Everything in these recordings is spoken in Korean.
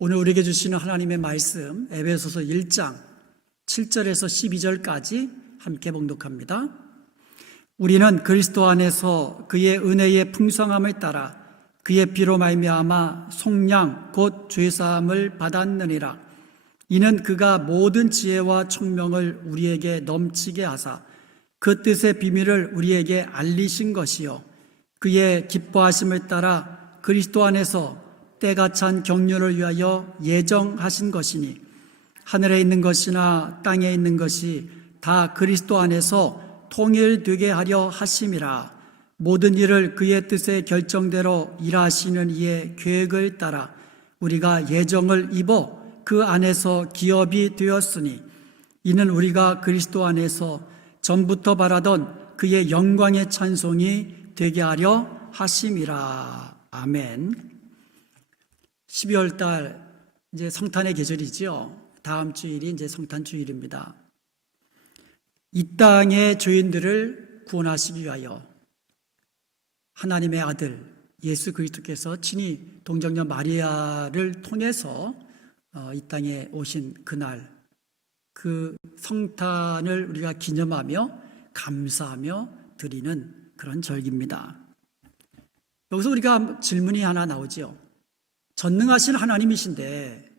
오늘 우리에게 주시는 하나님의 말씀 에베소서 1장 7절에서 12절까지 함께 봉독합니다. 우리는 그리스도 안에서 그의 은혜의 풍성함을 따라 그의 피로 말미암아 속량 곧 죄사함을 받았느니라. 이는 그가 모든 지혜와 총명을 우리에게 넘치게 하사 그 뜻의 비밀을 우리에게 알리신 것이요 그의 기뻐하심을 따라 그리스도 안에서 때가 찬 경륜을 위하여 예정하신 것이니 하늘에 있는 것이나 땅에 있는 것이 다 그리스도 안에서 통일되게 하려 하심이라. 모든 일을 그의 뜻의 결정대로 일하시는 이의 계획을 따라 우리가 예정을 입어 그 안에서 기업이 되었으니 이는 우리가 그리스도 안에서 전부터 바라던 그의 영광의 찬송이 되게 하려 하심이라. 아멘. 12월 달 이제 성탄의 계절이죠. 다음 주일이 이제 성탄 주일입니다. 이 땅의 죄인들을 구원하시기 위하여 하나님의 아들 예수 그리스도께서 친히 동정녀 마리아를 통해서 이 땅에 오신 그날, 그 성탄을 우리가 기념하며 감사하며 드리는 그런 절기입니다. 여기서 우리가 질문이 하나 나오죠. 전능하신 하나님이신데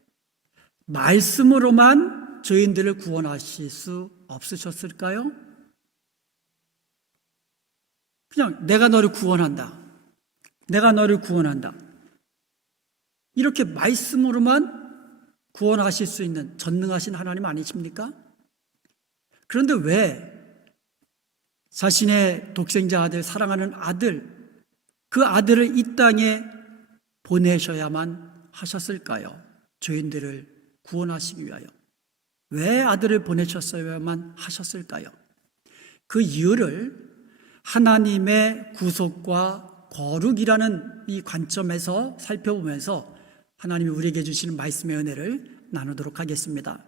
말씀으로만 죄인들을 구원하실 수 없으셨을까요? 그냥 내가 너를 구원한다. 내가 너를 구원한다. 이렇게 말씀으로만 구원하실 수 있는 전능하신 하나님 아니십니까? 그런데 왜 자신의 독생자 아들, 사랑하는 아들, 그 아들을 이 땅에 보내셔야만 하셨을까요? 죄인들을 구원하시기 위하여. 왜 아들을 보내셨어야만 하셨을까요? 그 이유를 하나님의 구속과 거룩이라는 이 관점에서 살펴보면서 하나님이 우리에게 주시는 말씀의 은혜를 나누도록 하겠습니다.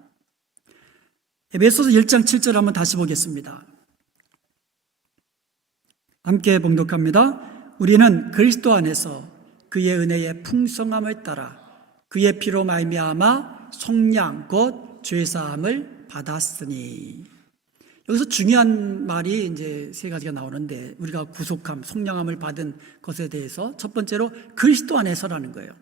에베소서 1장 7절 한번 다시 보겠습니다. 함께 봉독합니다. 우리는 그리스도 안에서 그의 은혜의 풍성함을 따라 그의 피로 말미암아 속량 곧 죄사함을 받았으니. 여기서 중요한 말이 이제 세 가지가 나오는데 우리가 구속함, 속량함을 받은 것에 대해서 첫 번째로 그리스도 안에서라는 거예요.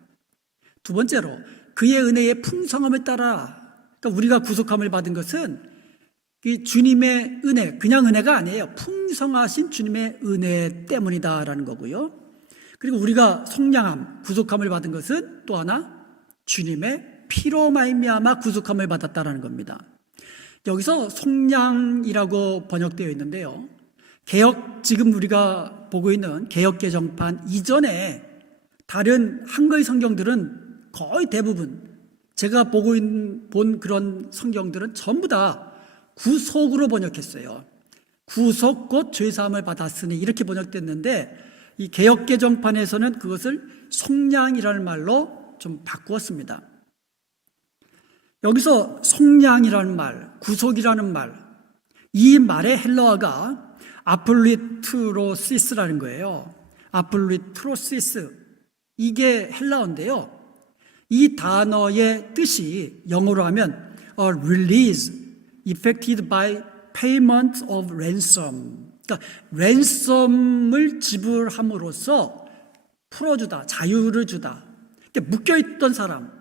두 번째로 그의 은혜의 풍성함을 따라, 그러니까 우리가 구속함을 받은 것은 이 주님의 은혜, 그냥 은혜가 아니에요. 풍성하신 주님의 은혜 때문이다라는 거고요. 그리고 우리가 속량함, 구속함을 받은 것은 또 하나 주님의 피로 말미암아 구속함을 받았다라는 겁니다. 여기서 속량이라고 번역되어 있는데요. 지금 우리가 보고 있는 개역개정판 이전에 다른 한글 성경들은 거의 대부분 제가 본 그런 성경들은 전부 다 구속으로 번역했어요. 구속 곧 죄사함을 받았으니 이렇게 번역됐는데 이 개역개정판에서는 그것을 속량이라는 말로 좀 바꾸었습니다. 여기서 속량이라는 말, 구속이라는 말, 이 말의 헬라어가 아플리트로시스라는 거예요. 아플리트로시스, 이게 헬라어인데요. 이 단어의 뜻이 영어로 하면 a release effected by payment of ransom. 그러니까 랜섬을 지불함으로써 풀어주다, 자유를 주다. 그러니까 묶여있던 사람,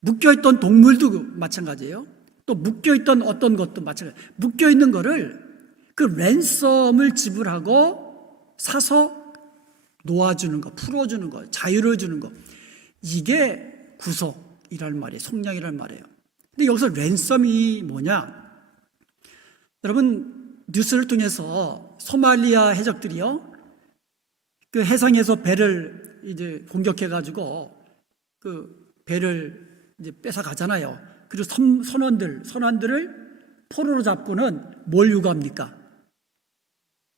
묶여있던 동물도 마찬가지예요. 또 묶여있던 어떤 것도 마찬가지예요. 묶여있는 거를 그 랜섬을 지불하고 사서 놓아주는 거, 풀어주는 거, 자유를 주는 거. 이게 구속이라는 말이에요. 속량이라는 말이에요. 근데 여기서 랜섬이 뭐냐? 여러분 뉴스를 통해서 소말리아 해적들이요, 그 해상에서 배를 이제 공격해가지고 그 배를 이제 뺏어 가잖아요. 그리고 선원들을 포로로 잡고는 뭘 요구합니까?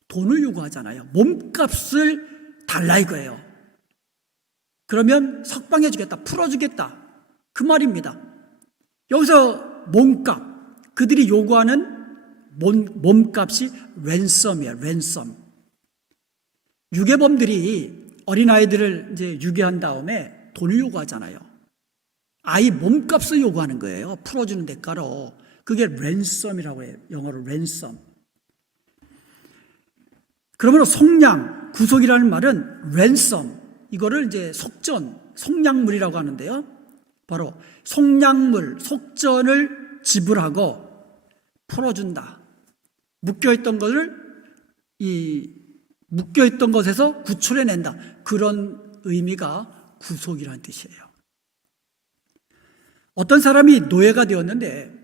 돈을 요구하잖아요. 몸값을 달라 이거예요. 그러면 석방해주겠다, 풀어주겠다, 그 말입니다. 여기서 몸값, 그들이 요구하는 몸값이 랜섬이에요. 랜섬. 유괴범들이 어린아이들을 이제 유괴한 다음에 돈을 요구하잖아요. 아이 몸값을 요구하는 거예요. 풀어주는 대가로. 그게 랜섬이라고 해요. 영어로 랜섬. 그러므로 속량, 구속이라는 말은 랜섬, 이거를 이제 속량물이라고 하는데요. 바로 속량물, 속전을 지불하고 풀어준다. 묶여있던 것에서 구출해낸다. 그런 의미가 구속이라는 뜻이에요. 어떤 사람이 노예가 되었는데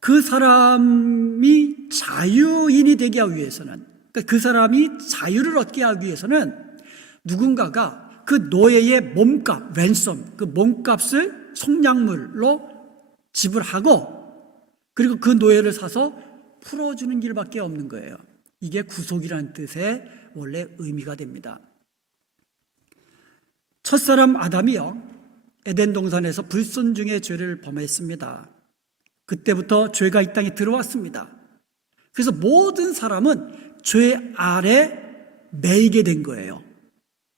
그 사람이 자유인이 되게 하기 위해서는, 그러니까 그 사람이 자유를 얻게 하기 위해서는 누군가가 그 노예의 몸값, 랜섬, 그 몸값을 속량물로 지불하고 그리고 그 노예를 사서 풀어주는 길밖에 없는 거예요. 이게 구속이라는 뜻의 원래 의미가 됩니다. 첫사람 아담이요, 에덴 동산에서 불순종의 죄를 범했습니다. 그때부터 죄가 이 땅에 들어왔습니다. 그래서 모든 사람은 죄 아래 매이게 된 거예요.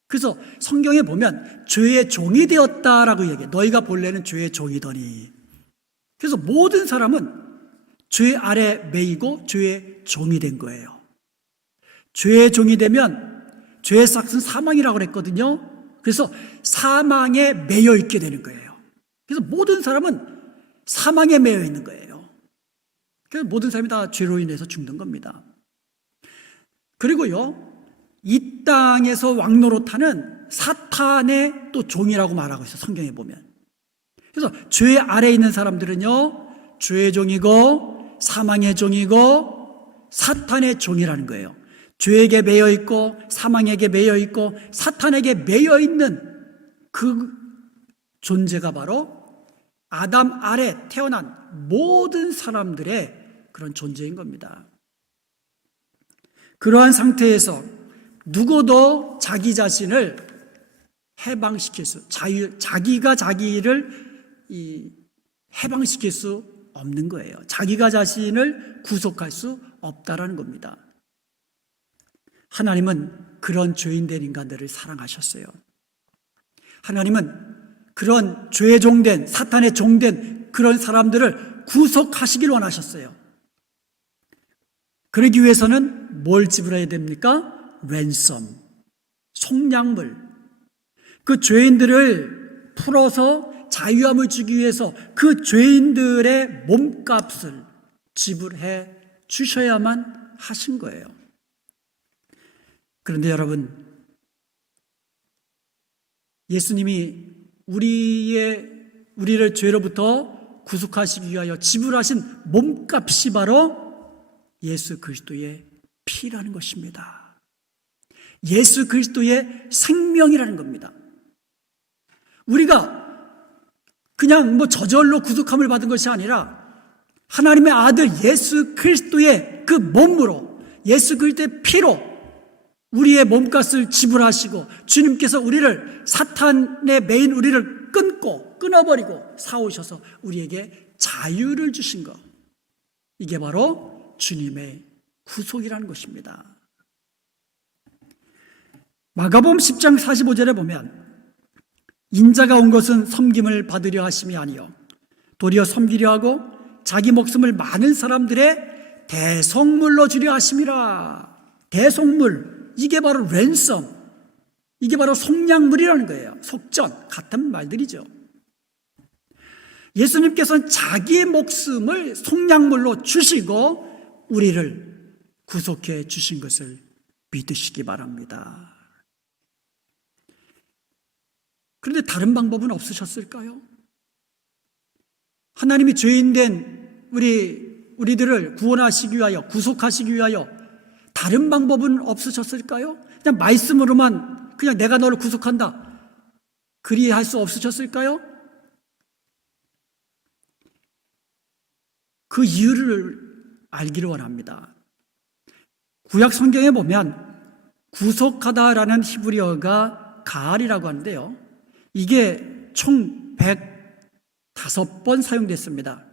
그래서 성경에 보면 죄의 종이 되었다라고 얘기해요. 너희가 본래는 죄의 종이더니. 그래서 모든 사람은 죄 아래 매이고 죄의 종이 된 거예요. 죄의 종이 되면 죄의 삭은 사망이라고 그랬거든요. 그래서 사망에 매여 있게 되는 거예요. 그래서 모든 사람은 사망에 매여 있는 거예요. 그래서 모든 사람이 다 죄로 인해서 죽는 겁니다. 그리고요, 이 땅에서 왕노릇하는 사탄의 또 종이라고 말하고 있어요. 성경에 보면. 그래서 죄 아래에 있는 사람들은요, 죄의 종이고 사망의 종이고 사탄의 종이라는 거예요. 죄에게 매여 있고 사망에게 매여 있고 사탄에게 매여 있는 그 존재가 바로 아담 아래 태어난 모든 사람들의 그런 존재인 겁니다. 그러한 상태에서 누구도 자기 자신을 해방시킬 자기가 자기를 해방시킬 수 없는 거예요. 자기가 자신을 구속할 수 없다라는 겁니다. 하나님은 그런 죄인된 인간들을 사랑하셨어요. 하나님은 그런 죄의 종된, 사탄의 종된 그런 사람들을 구속하시길 원하셨어요. 그러기 위해서는 뭘 지불해야 됩니까? 랜섬, 속량물. 그 죄인들을 풀어서 자유함을 주기 위해서 그 죄인들의 몸값을 지불해 주셔야만 하신 거예요. 그런데 여러분, 예수님이 우리를 죄로부터 구속하시기 위하여 지불하신 몸값이 바로 예수 그리스도의 피라는 것입니다. 예수 그리스도의 생명이라는 겁니다. 우리가 그냥 저절로 구속함을 받은 것이 아니라 하나님의 아들 예수 그리스도의 그 몸으로, 예수 그리스도의 피로 우리의 몸값을 지불하시고 주님께서 우리를 사탄의 매인 우리를 끊어버리고 사오셔서 우리에게 자유를 주신 것, 이게 바로 주님의 구속이라는 것입니다. 마가복음 10장 45절에 보면 인자가 온 것은 섬김을 받으려 하심이 아니요 도리어 섬기려 하고 자기 목숨을 많은 사람들의 대속물로 주려 하심이라. 대속물, 이게 바로 랜섬, 이게 바로 속량물이라는 거예요. 속전, 같은 말들이죠. 예수님께서는 자기의 목숨을 속량물로 주시고 우리를 구속해 주신 것을 믿으시기 바랍니다. 그런데 다른 방법은 없으셨을까요? 하나님이 죄인된 우리들을 구원하시기 위하여, 구속하시기 위하여 다른 방법은 없으셨을까요? 그냥 말씀으로만 그냥 내가 너를 구속한다, 그리할 수 없으셨을까요? 그 이유를 알기를 원합니다. 구약 성경에 보면 구속하다라는 히브리어가 가알이라고 하는데요, 이게 총 105번 사용됐습니다.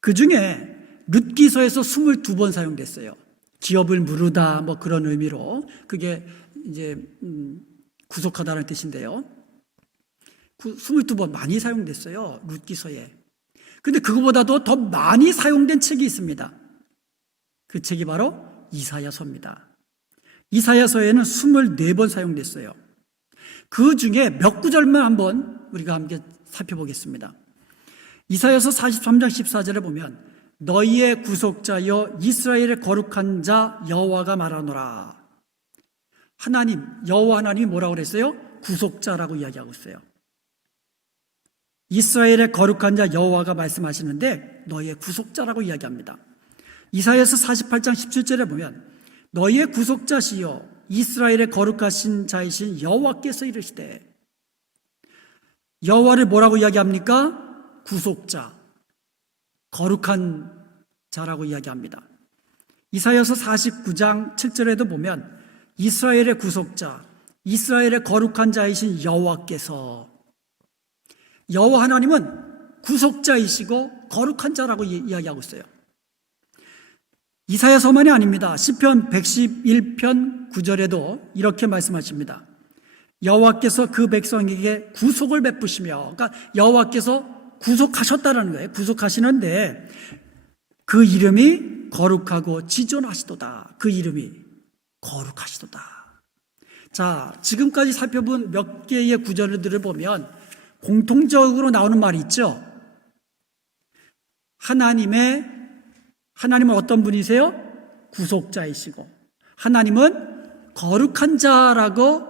그 중에 룻기서에서 22번 사용됐어요. 기업을 무르다 그런 의미로, 그게 이제 구속하다는 뜻인데요. 22번 많이 사용됐어요. 룻기서에. 그런데 그거보다도 더 많이 사용된 책이 있습니다. 그 책이 바로 이사야서입니다. 이사야서에는 24번 사용됐어요. 그 중에 몇 구절만 한번 우리가 함께 살펴보겠습니다. 이사야서 43장 14절에 보면 너희의 구속자여 이스라엘의 거룩한 자 여호와가 말하노라. 하나님, 여호와 하나님이 뭐라고 그랬어요? 구속자라고 이야기하고 있어요. 이스라엘의 거룩한 자 여호와가 말씀하시는데 너희의 구속자라고 이야기합니다. 이사야서 48장 17절에 보면 너희의 구속자시여 이스라엘의 거룩하신 자이신 여호와께서 이르시되, 여호와를 뭐라고 이야기합니까? 구속자, 거룩한 자라고 이야기합니다. 이사야서 49장 7절에도 보면 이스라엘의 구속자, 이스라엘의 거룩한 자이신 여호와께서, 여호와 하나님은 구속자이시고 거룩한 자라고 이야기하고 있어요. 이사야서만이 아닙니다. 시편 111편 9절에도 이렇게 말씀하십니다. 여호와께서 그 백성에게 구속을 베푸시며, 그러니까 여호와께서 구속하셨다는 거예요. 구속하시는데 그 이름이 거룩하고 지존하시도다. 그 이름이 거룩하시도다. 자, 지금까지 살펴본 몇 개의 구절들을 보면 공통적으로 나오는 말이 있죠. 하나님은 어떤 분이세요? 구속자이시고 하나님은 거룩한 자라고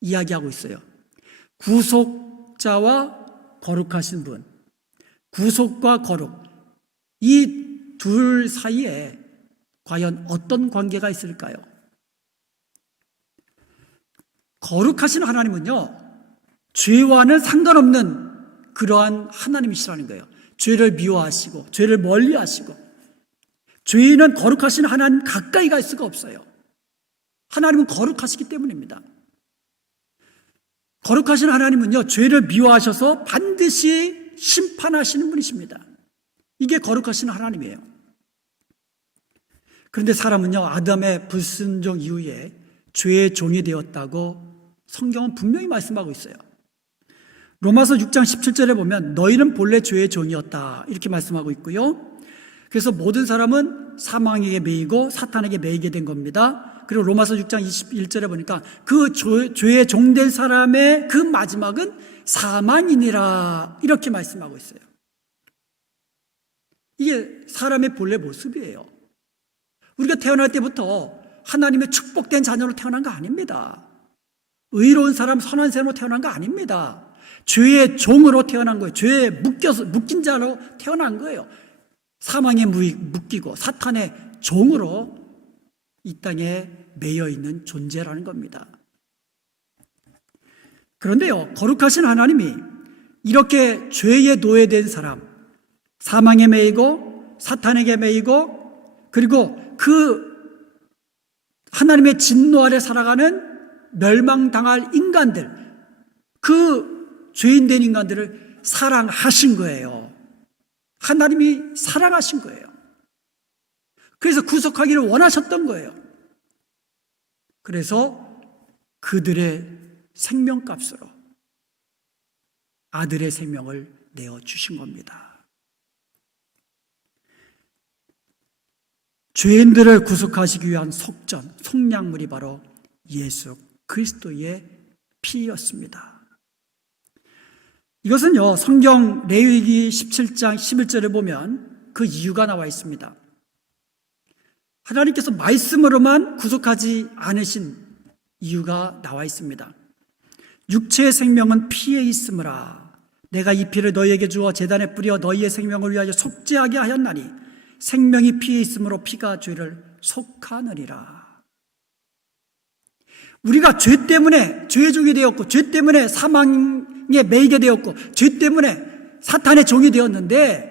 이야기하고 있어요. 구속자와 거룩하신 분, 구속과 거룩, 이 둘 사이에 과연 어떤 관계가 있을까요? 거룩하신 하나님은요, 죄와는 상관없는 그러한 하나님이시라는 거예요. 죄를 미워하시고 죄를 멀리하시고, 죄인은 거룩하신 하나님 가까이 갈 수가 없어요. 하나님은 거룩하시기 때문입니다. 거룩하신 하나님은요, 죄를 미워하셔서 반드시 심판하시는 분이십니다. 이게 거룩하신 하나님이에요. 그런데 사람은요, 아담의 불순종 이후에 죄의 종이 되었다고 성경은 분명히 말씀하고 있어요. 로마서 6장 17절에 보면 너희는 본래 죄의 종이었다 이렇게 말씀하고 있고요. 그래서 모든 사람은 사망에게 매이고 사탄에게 매이게 된 겁니다. 그리고 로마서 6장 21절에 보니까 그 죄의 종된 사람의 그 마지막은 사망이니라 이렇게 말씀하고 있어요. 이게 사람의 본래 모습이에요. 우리가 태어날 때부터 하나님의 축복된 자녀로 태어난 거 아닙니다. 의로운 사람, 선한 사람으로 태어난 거 아닙니다. 죄의 종으로 태어난 거예요. 죄에 묶인 자로 태어난 거예요. 사망에 묶이고 사탄의 종으로 이 땅에 매여 있는 존재라는 겁니다. 그런데요, 거룩하신 하나님이 이렇게 죄에 노예된 사람, 사망에 매이고 사탄에게 매이고, 그리고 그 하나님의 진노 아래 살아가는 멸망당할 인간들, 그 죄인된 인간들을 사랑하신 거예요. 하나님이 사랑하신 거예요. 그래서 구속하기를 원하셨던 거예요. 그래서 그들의 생명값으로 아들의 생명을 내어주신 겁니다. 죄인들을 구속하시기 위한 속량물이 바로 예수 그리스도의 피였습니다. 이것은요, 성경 레위기 17장 11절에 보면 그 이유가 나와 있습니다. 하나님께서 말씀으로만 구속하지 않으신 이유가 나와 있습니다. 육체의 생명은 피에 있으므라. 내가 이 피를 너희에게 주어 제단에 뿌려 너희의 생명을 위하여 속죄하게 하였나니 생명이 피에 있으므로 피가 죄를 속하느니라. 우리가 죄 때문에 죄의 종이 되었고, 죄 때문에 사망에 매이게 되었고, 죄 때문에 사탄의 종이 되었는데,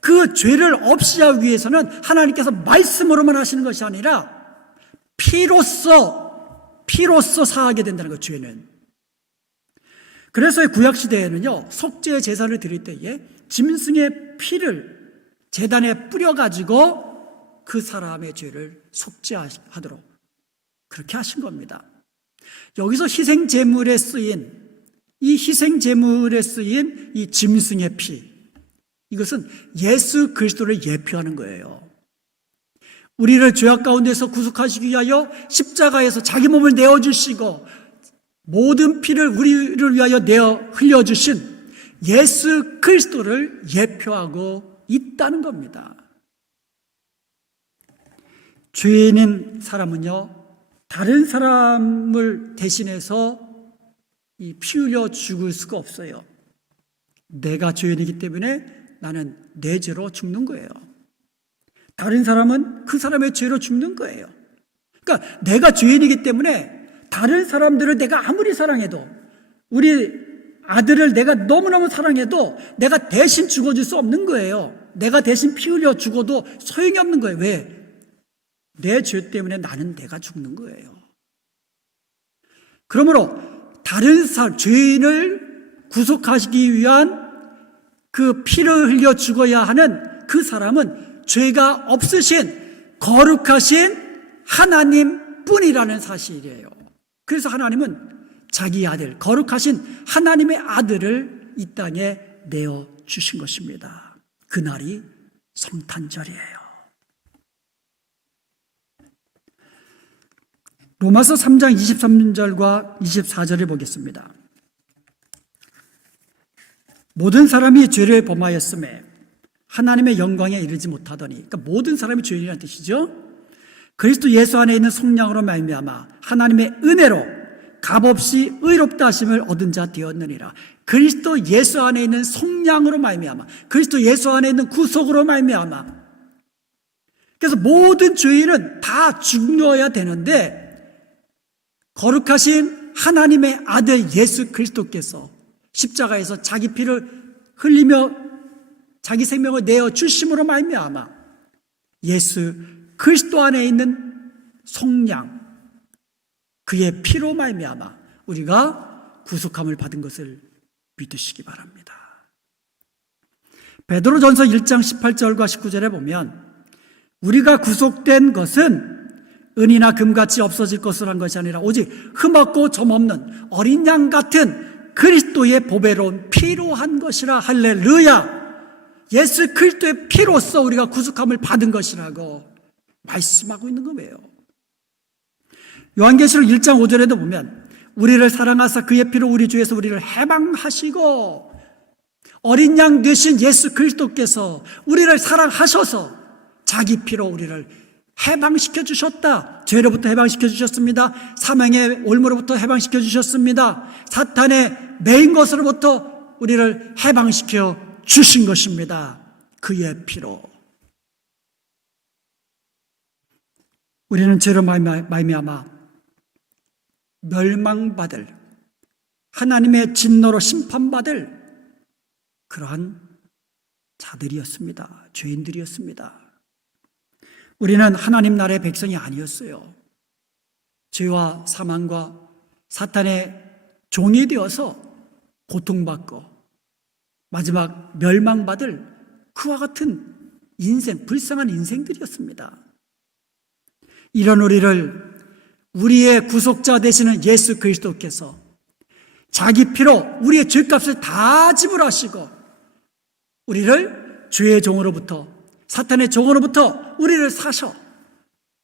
그 죄를 없이 하기 위해서는 하나님께서 말씀으로만 하시는 것이 아니라 피로써 사하게 된다는 거예요. 죄는. 그래서 구약시대에는요, 속죄의 제사를 드릴 때에 짐승의 피를 제단에 뿌려가지고 그 사람의 죄를 속죄하도록 그렇게 하신 겁니다. 여기서 희생제물에 쓰인 이 희생 제물에 쓰인 이 짐승의 피, 이것은 예수 그리스도를 예표하는 거예요. 우리를 죄악 가운데서 구속하시기 위하여 십자가에서 자기 몸을 내어주시고 모든 피를 우리를 위하여 내어 흘려주신 예수 그리스도를 예표하고 있다는 겁니다. 죄인인 사람은요, 다른 사람을 대신해서 피 흘려 죽을 수가 없어요. 내가 죄인이기 때문에 나는 내 죄로 죽는 거예요. 다른 사람은 그 사람의 죄로 죽는 거예요. 그러니까 내가 죄인이기 때문에 다른 사람들을 내가 아무리 사랑해도, 우리 아들을 내가 너무너무 사랑해도 내가 대신 죽어줄 수 없는 거예요. 내가 대신 피 흘려 죽어도 소용이 없는 거예요. 왜? 내 죄 때문에 내가 죽는 거예요. 그러므로 다른 죄인을 구속하시기 위한 그 피를 흘려 죽어야 하는 그 사람은 죄가 없으신 거룩하신 하나님 뿐이라는 사실이에요. 그래서 하나님은 자기 아들, 거룩하신 하나님의 아들을 이 땅에 내어주신 것입니다. 그날이 성탄절이에요. 로마서 3장 23절과 24절을 보겠습니다. 모든 사람이 죄를 범하였음에 하나님의 영광에 이르지 못하더니, 그러니까 모든 사람이 죄인이라는 뜻이죠. 그리스도 예수 안에 있는 속량으로 말미암아 하나님의 은혜로 값없이 의롭다 하심을 얻은 자 되었느니라. 그리스도 예수 안에 있는 속량으로 말미암아, 그리스도 예수 안에 있는 구속으로 말미암아. 그래서 모든 죄인은 다 죽어야 되는데 거룩하신 하나님의 아들 예수 그리스도께서 십자가에서 자기 피를 흘리며 자기 생명을 내어 주심으로 말미암아 예수 그리스도 안에 있는 속량, 그의 피로 말미암아 우리가 구속함을 받은 것을 믿으시기 바랍니다. 베드로전서 1장 18절과 19절에 보면 우리가 구속된 것은 은이나 금같이 없어질 것을 한 것이 아니라 오직 흠없고 점없는 어린 양 같은 그리스도의 보배로운 피로 한 것이라. 할렐루야. 예수 그리스도의 피로써 우리가 구속함을 받은 것이라고 말씀하고 있는 거예요. 요한계시록 1장 5절에도 보면 우리를 사랑하사 그의 피로 우리 주에서 우리를 해방하시고, 어린 양 되신 예수 그리스도께서 우리를 사랑하셔서 자기 피로 우리를 해방시켜 주셨다. 죄로부터 해방시켜 주셨습니다. 사망의 올무로부터 해방시켜 주셨습니다. 사탄의 매인 것으로부터 우리를 해방시켜 주신 것입니다. 그의 피로. 우리는 죄로 말미암아 멸망받을, 하나님의 진노로 심판받을 그러한 자들이었습니다. 죄인들이었습니다. 우리는 하나님 나라의 백성이 아니었어요. 죄와 사망과 사탄의 종이 되어서 고통받고 마지막 멸망받을 그와 같은 인생, 불쌍한 인생들이었습니다. 이런 우리를 우리의 구속자 되시는 예수 그리스도께서 자기 피로 우리의 죄값을 다 지불하시고 우리를 죄의 종으로부터, 사탄의 종으로부터 우리를 사셔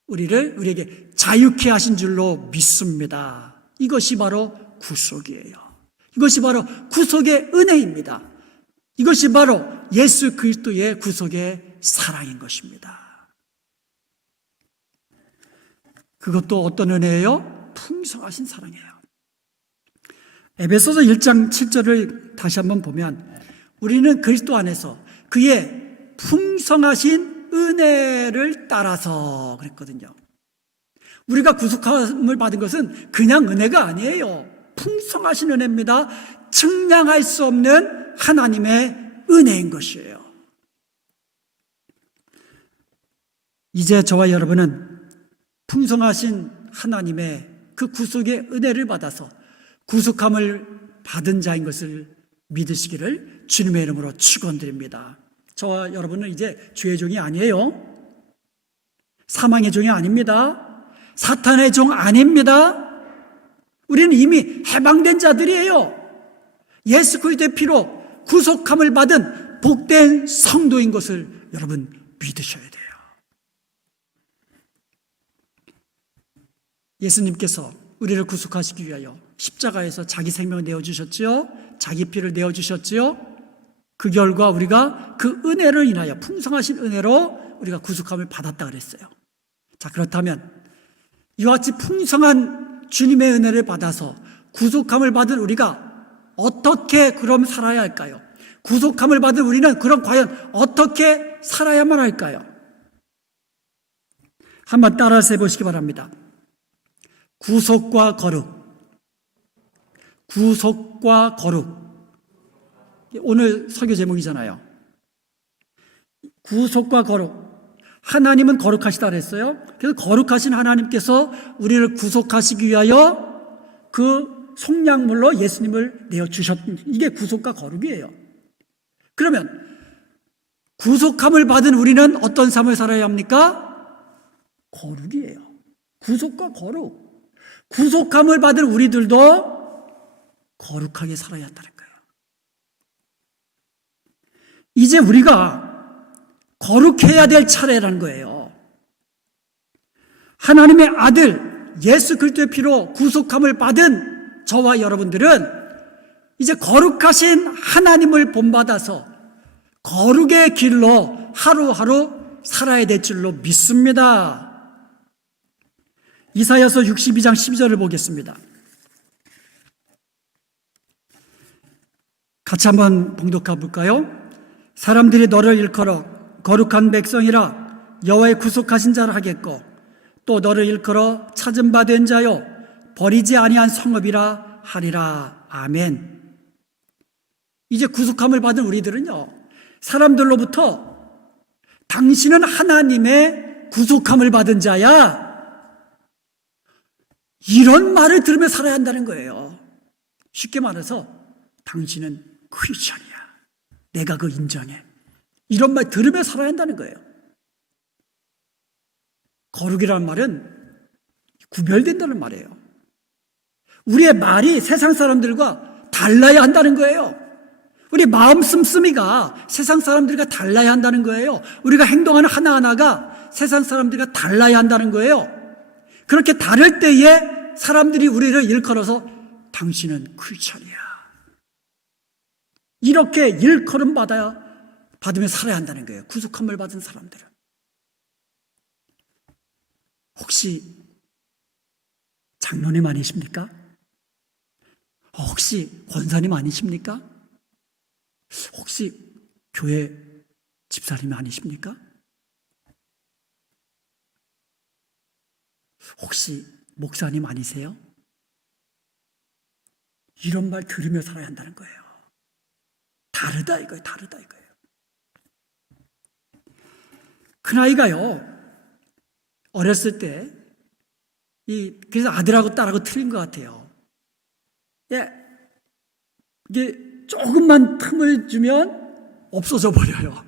우리에게 자유케 하신 줄로 믿습니다. 이것이 바로 구속이에요. 이것이 바로 구속의 은혜입니다. 이것이 바로 예수 그리스도의 구속의 사랑인 것입니다. 그것도 어떤 은혜예요? 풍성하신 사랑이에요. 에베소서 1장 7절을 다시 한번 보면 우리는 그리스도 안에서 그의 풍성하신 은혜를 따라서 그랬거든요. 우리가 구속함을 받은 것은 그냥 은혜가 아니에요. 풍성하신 은혜입니다. 측량할 수 없는 하나님의 은혜인 것이에요. 이제 저와 여러분은 풍성하신 하나님의 그 구속의 은혜를 받아서 구속함을 받은 자인 것을 믿으시기를 주님의 이름으로 축원드립니다. 저와 여러분은 이제 죄의 종이 아니에요. 사망의 종이 아닙니다. 사탄의 종 아닙니다. 우리는 이미 해방된 자들이에요. 예수 그리스도의 피로 구속함을 받은 복된 성도인 것을 여러분 믿으셔야 돼요. 예수님께서 우리를 구속하시기 위하여 십자가에서 자기 생명을 내어주셨지요. 자기 피를 내어주셨지요. 그 결과 우리가 그 은혜를 인하여 풍성하신 은혜로 우리가 구속함을 받았다 그랬어요. 자, 그렇다면 이와 같이 풍성한 주님의 은혜를 받아서 구속함을 받은 우리가 어떻게 그럼 살아야 할까요? 구속함을 받은 우리는 그럼 과연 어떻게 살아야만 할까요? 한번 따라서 해보시기 바랍니다. 구속과 거룩. 구속과 거룩. 오늘 설교 제목이잖아요. 구속과 거룩. 하나님은 거룩하시다 그랬어요. 그래서 거룩하신 하나님께서 우리를 구속하시기 위하여 그 속량물로 예수님을 내어주셨던 이게 구속과 거룩이에요. 그러면 구속함을 받은 우리는 어떤 삶을 살아야 합니까? 거룩이에요. 구속과 거룩. 구속함을 받은 우리들도 거룩하게 살아야 한다는 거예요. 이제 우리가 거룩해야 될 차례라는 거예요. 하나님의 아들 예수 그리스도의 피로 구속함을 받은 저와 여러분들은 이제 거룩하신 하나님을 본받아서 거룩의 길로 하루하루 살아야 될 줄로 믿습니다. 이사야서 62장 12절을 보겠습니다. 같이 한번 봉독해 볼까요? 사람들이 너를 일컬어 거룩한 백성이라 여호와의 구속하신 자라 하겠고 또 너를 일컬어 찾은 바 된 자요 버리지 아니한 성읍이라 하리라. 아멘. 이제 구속함을 받은 우리들은요, 사람들로부터 당신은 하나님의 구속함을 받은 자야, 이런 말을 들으며 살아야 한다는 거예요. 쉽게 말해서 당신은 크리스천이야, 내가 그거 인정해, 이런 말 들으며 살아야 한다는 거예요. 거룩이라는 말은 구별된다는 말이에요. 우리의 말이 세상 사람들과 달라야 한다는 거예요. 우리 마음 씀씀이가 세상 사람들과 달라야 한다는 거예요. 우리가 행동하는 하나하나가 세상 사람들과 달라야 한다는 거예요. 그렇게 다를 때에 사람들이 우리를 일컬어서 당신은 크리스천이야, 이렇게 일컬음 받으며 살아야 한다는 거예요. 구속함을 받은 사람들은. 혹시 장로님 아니십니까? 혹시 권사님 아니십니까? 혹시 교회 집사님 아니십니까? 혹시 목사님 아니세요? 이런 말 들으며 살아야 한다는 거예요. 다르다 이거예요. 다르다 이거예요. 큰아이가요, 어렸을 때 그래서 아들하고 딸하고 틀린 것 같아요. 이게 조금만 틈을 주면 없어져 버려요.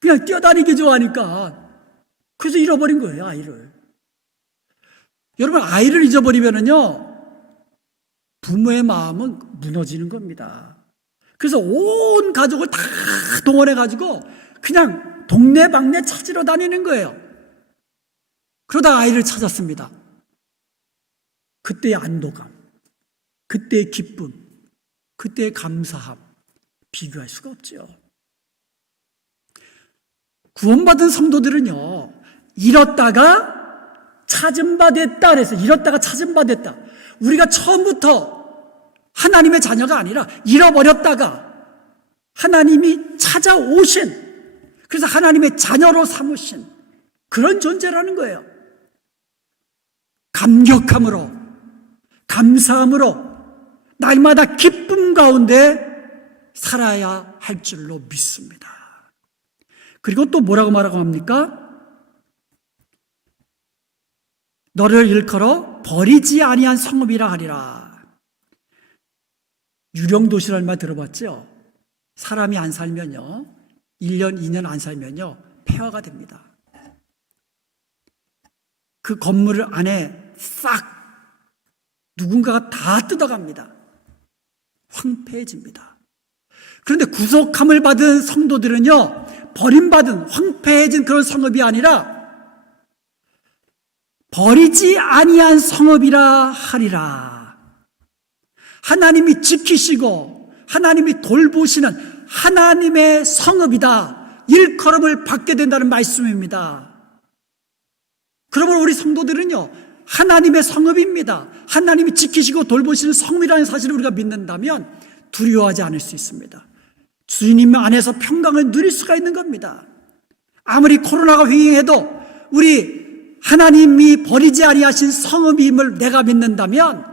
그냥 뛰어다니기 좋아하니까. 그래서 잃어버린 거예요, 아이를. 여러분, 아이를 잊어버리면은요, 부모의 마음은 무너지는 겁니다. 그래서 온 가족을 다 동원해가지고 그냥 동네방네 찾으러 다니는 거예요. 그러다 아이를 찾았습니다. 그때의 안도감, 그때의 기쁨, 그때의 감사함, 비교할 수가 없죠. 구원받은 성도들은요, 잃었다가 찾은 바 됐다 그래서 잃었다가 찾은 바 됐다. 우리가 처음부터 하나님의 자녀가 아니라 잃어버렸다가 하나님이 찾아오신, 그래서 하나님의 자녀로 삼으신 그런 존재라는 거예요. 감격함으로, 감사함으로 날마다 기쁨 가운데 살아야 할 줄로 믿습니다. 그리고 또 뭐라고 말하고 합니까? 너를 일컬어 버리지 아니한 성읍이라 하리라. 유령도시라는 말 들어봤죠? 사람이 안 살면요, 1년, 2년 안 살면요, 폐허가 됩니다. 그 건물 안에 싹 누군가가 다 뜯어갑니다. 황폐해집니다. 그런데 구속함을 받은 성도들은요, 버림받은 황폐해진 그런 성읍이 아니라 버리지 아니한 성읍이라 하리라. 하나님이 지키시고 하나님이 돌보시는 하나님의 성읍이다. 일컬음을 받게 된다는 말씀입니다. 그러므로 우리 성도들은요, 하나님의 성읍입니다. 하나님이 지키시고 돌보시는 성읍이라는 사실을 우리가 믿는다면 두려워하지 않을 수 있습니다. 주님 안에서 평강을 누릴 수가 있는 겁니다. 아무리 코로나가 횡행해도 우리 하나님이 버리지 아니하신 성읍임을 내가 믿는다면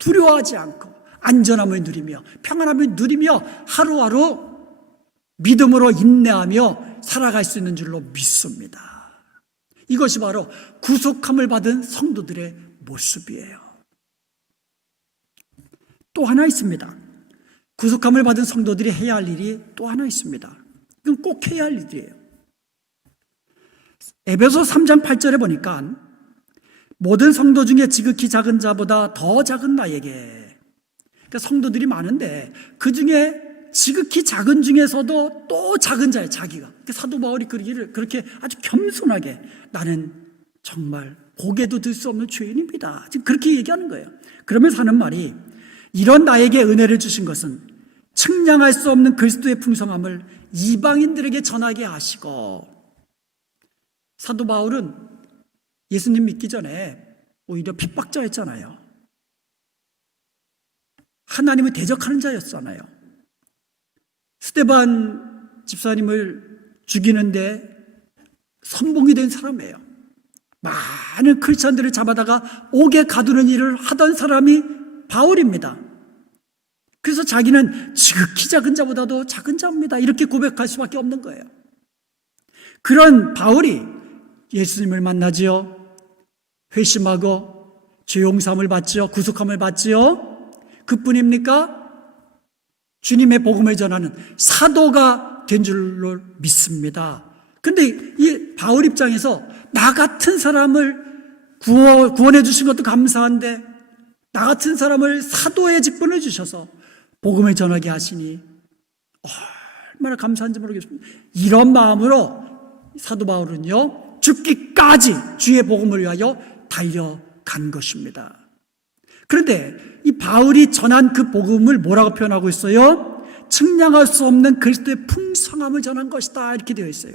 두려워하지 않고 안전함을 누리며 평안함을 누리며 하루하루 믿음으로 인내하며 살아갈 수 있는 줄로 믿습니다. 이것이 바로 구속함을 받은 성도들의 모습이에요. 또 하나 있습니다. 구속함을 받은 성도들이 해야 할 일이 또 하나 있습니다. 이건 꼭 해야 할 일이에요. 에베소 3장 8절에 보니까 모든 성도 중에 지극히 작은 자보다 더 작은 나에게, 그러니까 성도들이 많은데 그 중에 지극히 작은 중에서도 또 작은 자예요. 자기가. 사도 바울이 그렇게 아주 겸손하게 나는 정말 고개도 들 수 없는 죄인입니다. 지금 그렇게 얘기하는 거예요. 그러면서 하는 말이 이런 나에게 은혜를 주신 것은 측량할 수 없는 그리스도의 풍성함을 이방인들에게 전하게 하시고, 사도 바울은 예수님 믿기 전에 오히려 핍박자였잖아요. 하나님을 대적하는 자였잖아요. 스데반 집사님을 죽이는데 선봉이 된 사람이에요. 많은 크리스천들을 잡아다가 옥에 가두는 일을 하던 사람이 바울입니다. 그래서 자기는 지극히 작은 자보다도 작은 자입니다. 이렇게 고백할 수밖에 없는 거예요. 그런 바울이 예수님을 만나지요. 회심하고 죄용삼을 받지요. 구속함을 받지요. 그뿐입니까? 주님의 복음을 전하는 사도가 된 줄로 믿습니다. 그런데 이 바울 입장에서 나 같은 사람을 구원해 주신 것도 감사한데 나 같은 사람을 사도의 직분을 주셔서 복음을 전하게 하시니 얼마나 감사한지 모르겠습니다. 이런 마음으로 사도 바울은요, 죽기까지 주의 복음을 위하여 달려간 것입니다. 그런데 이 바울이 전한 그 복음을 뭐라고 표현하고 있어요? 측량할 수 없는 그리스도의 풍성함을 전한 것이다, 이렇게 되어 있어요.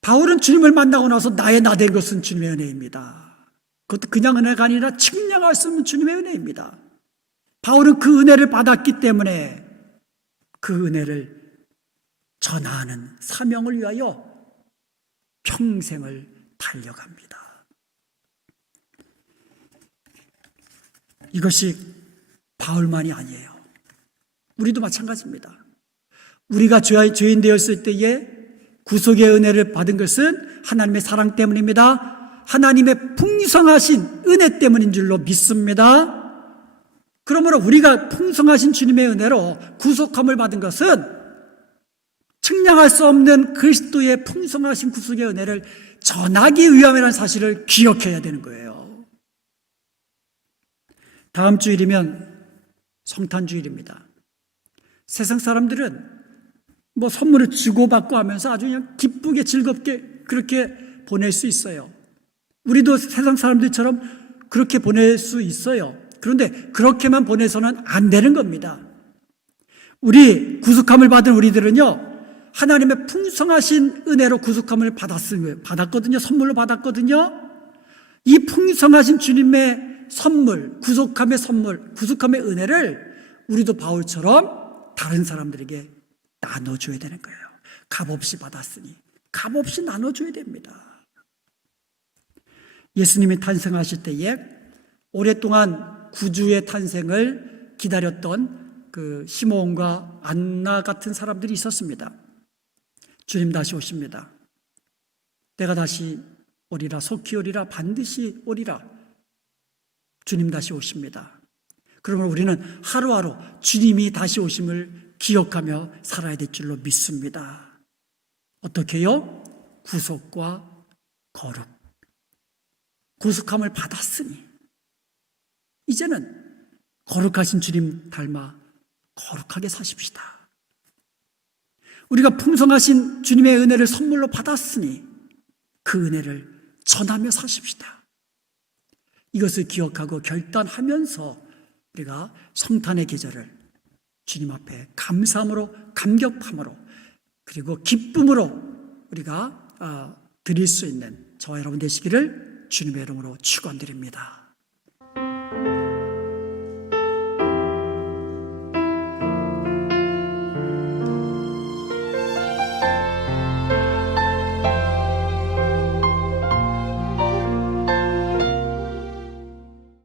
바울은 주님을 만나고 나서 나의 나 된 것은 주님의 은혜입니다. 그것도 그냥 은혜가 아니라 측량할 수 없는 주님의 은혜입니다. 바울은 그 은혜를 받았기 때문에 그 은혜를 전하는 사명을 위하여 평생을 달려갑니다. 이것이 바울만이 아니에요. 우리도 마찬가지입니다. 우리가 죄인 되었을 때에 구속의 은혜를 받은 것은 하나님의 사랑 때문입니다. 하나님의 풍성하신 은혜 때문인 줄로 믿습니다. 그러므로 우리가 풍성하신 주님의 은혜로 구속함을 받은 것은 측량할 수 없는 그리스도의 풍성하신 구속의 은혜를 전하기 위함이라는 사실을 기억해야 되는 거예요. 다음 주일이면 성탄주일입니다. 세상 사람들은 선물을 주고받고 하면서 아주 그냥 기쁘게 즐겁게 그렇게 보낼 수 있어요. 우리도 세상 사람들처럼 그렇게 보낼 수 있어요. 그런데 그렇게만 보내서는 안 되는 겁니다. 우리 구속함을 받은 우리들은요, 하나님의 풍성하신 은혜로 구속함을 받았거든요. 선물로 받았거든요. 이 풍성하신 주님의 선물, 구속함의 선물, 구속함의 은혜를 우리도 바울처럼 다른 사람들에게 나눠줘야 되는 거예요. 값없이 받았으니 값없이 나눠줘야 됩니다. 예수님이 탄생하실 때에 오랫동안 구주의 탄생을 기다렸던 그 시므온과 안나 같은 사람들이 있었습니다. 주님 다시 오십니다. 때가 다시 오리라, 속히 오리라, 반드시 오리라. 주님 다시 오십니다. 그러면 우리는 하루하루 주님이 다시 오심을 기억하며 살아야 될 줄로 믿습니다. 어떻게요? 구속과 거룩. 구속함을 받았으니 이제는 거룩하신 주님 닮아 거룩하게 사십시다. 우리가 풍성하신 주님의 은혜를 선물로 받았으니 그 은혜를 전하며 사십시다. 이것을 기억하고 결단하면서 우리가 성탄의 계절을 주님 앞에 감사함으로, 감격함으로, 그리고 기쁨으로 우리가 드릴 수 있는 저와 여러분 되시기를 주님의 이름으로 축원드립니다.